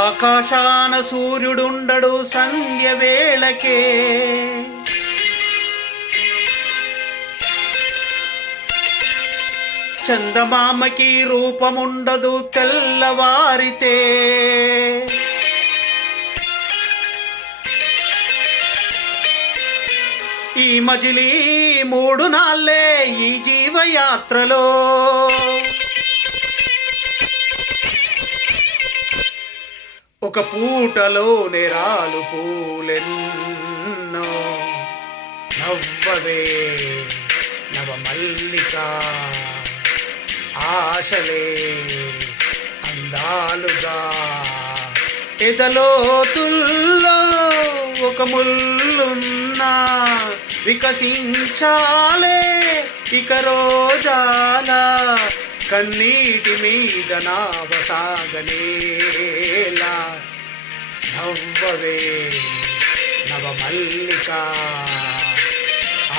ఆకాశాన సూర్యుడుండడు సంధ్య వేళకే చందమామకి రూపముండదు తెల్లవారితే. ఈ మజిలీ మూడు నాళ్ళే ఈ జీవయాత్రలో. ఒక పూటలో నేరాలు పూలెన్నో. నవ్వవే నవమల్లిక ఆశలే అందాలుగా. ఎదలోతుల్లో ఒక ముల్లున్నా వికసించాలే ఇక రోజాల కన్నీటి మీద నావసాగలే. నవ్వవే నవమల్లిక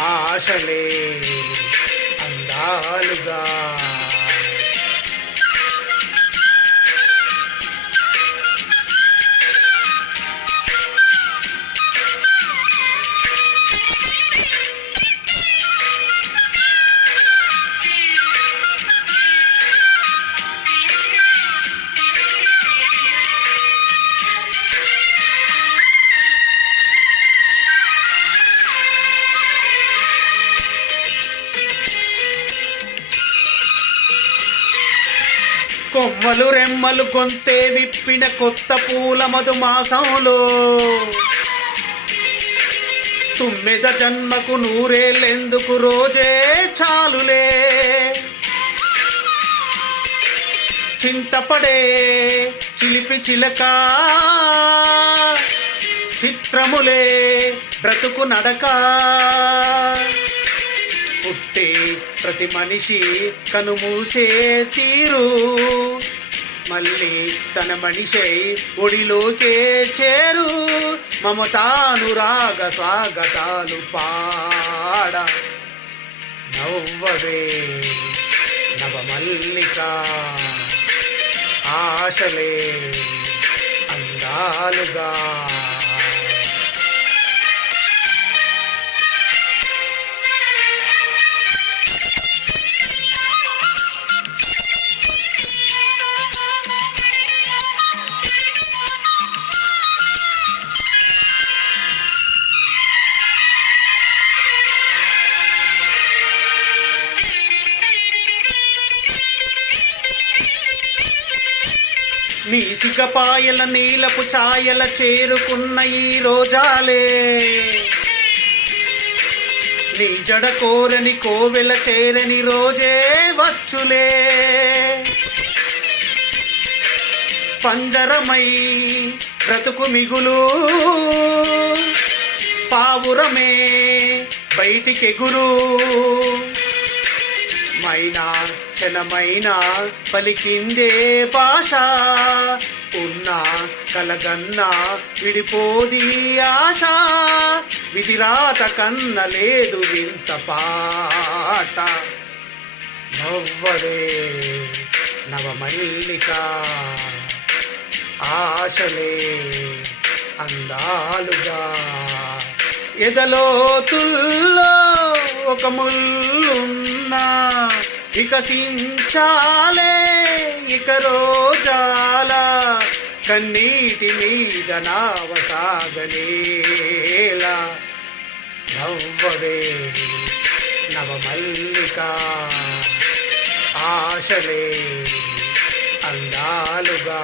ఆశలే. కొమ్మలు రెమ్మలు కొంతే విప్పిన కొత్త పూల మధుమాసంలో. తుమ్మెద జన్మకు నూరేళ్ళెందుకు రోజే చాలులే. చింతపడే చిలిపి చిలక. చిత్రములే బ్రతుకు నడక. పుట్టే ప్రతి మనిషి కనుమూసే తీరు. మళ్ళీ తన మనిషై ఒడిలోకే చేరు. మమతానురాగ స్వాగతాలు పాడ. నవ్వవే నవమల్లిక ఆశలే అందాలుగా. నీ సిగపాయల నీలపు ఛాయల చేరుకున్న ఈ రోజాలే. నీ జడ కోరని కోవెల చేరని రోజే వచ్చులే. పంజరమై బ్రతుకు మిగులు పావురమే బయటికెగురు. మైనా క్షణమైనా పలికిందే భాష. ఉన్నా కలగన్నా విడిపోది ఆశ. విధిరాత కన్న లేదు వింత పాట. నవ్వడే నవమల్లిక ఆశలే అందాలుగా. ఎదలోతుల్లో ఒక ముళ్ళున్నా వికసించాలే ఇక రోజాల కన్నీటి మీద నావసాగలేలా నవ్వవే నవమల్లిక ఆశలే అందాలుగా